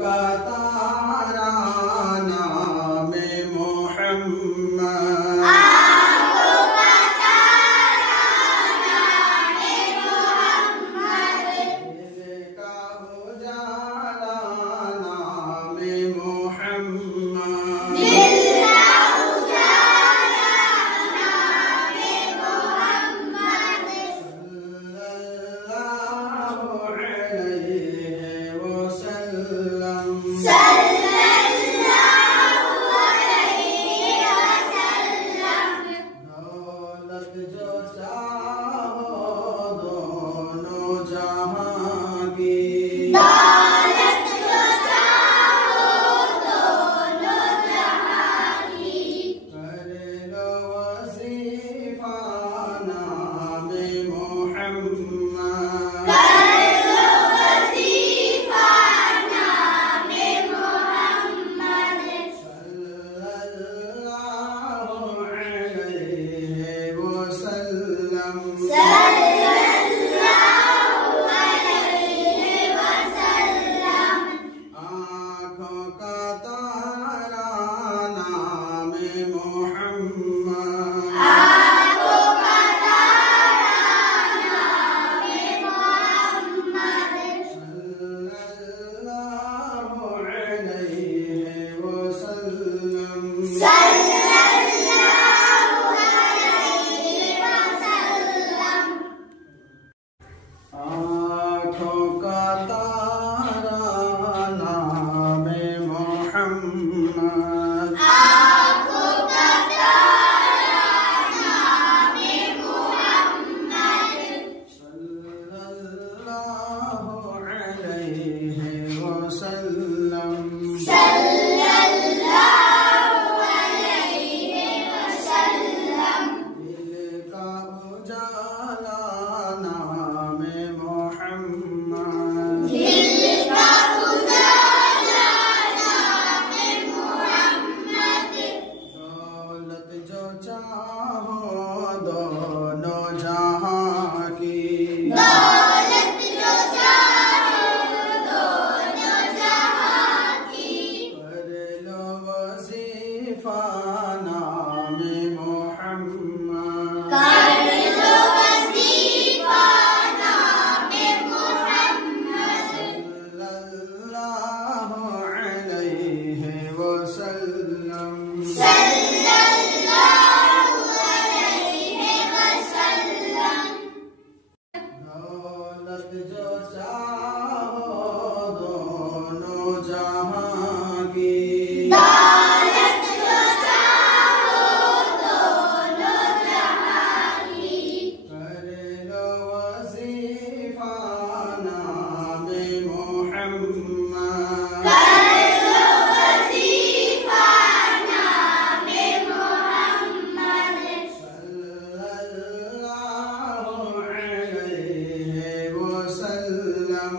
तारा नाम मोहम्मद आंखों का तारा नाम मोहम्मद दिल का उजाला नाम मोहम्मद दिल का उजाला नाम मोहम्मद सल्लल्लाहु अलैहि वसल्लम सल्लल्लाहु अलैहि वसल्लम दौलत जो चाहो दोनों जहां की दौलत जो चाहो दोनों जहां की कर लो वजीफा नाम मोहम्मद कर लो वजीफा नाम मोहम्मद सल्लल्लाहु अलैहि वसल्लम सल्लल्लाहु अलैहि वसल्लम आँखों का तारा नाम मोहम्मद आंखों का तारा नाम मोहम्मद सल्लल्लाहु अलैहि वसल्लम सल्लल्लाहु अलैहि वसल्लम आँखों का तारा नाम मोहम्मद आंखों का तारा नाम मोहम्मद सल्लल्लाहु अलैहि वसल्लम सल्लल्लाहु अलैहि वसल्लम दिल का उजाला नाम मोहम्मद दिल का उजाला नाम मोहम्मद दौलत जो चाहो दोनों जहां की दौलत जो चाहो दोनों जहां की कर लो वजीफा नाम मोहम्मद कर लो वजीफा नाम मोहम्मद सल्लल्लाहु अलैहि वसल्लम सल्लल्लाहु अलैहि वसल्लम दौलत जो चाहो दोनों जहां की दौलत जो चाहो दोनों जहां की कर लो वजीफा नाम मोहम्मद कर लो वजीफा नाम मोहम्मद सल्लल्लाहु अलैहि वसल्लम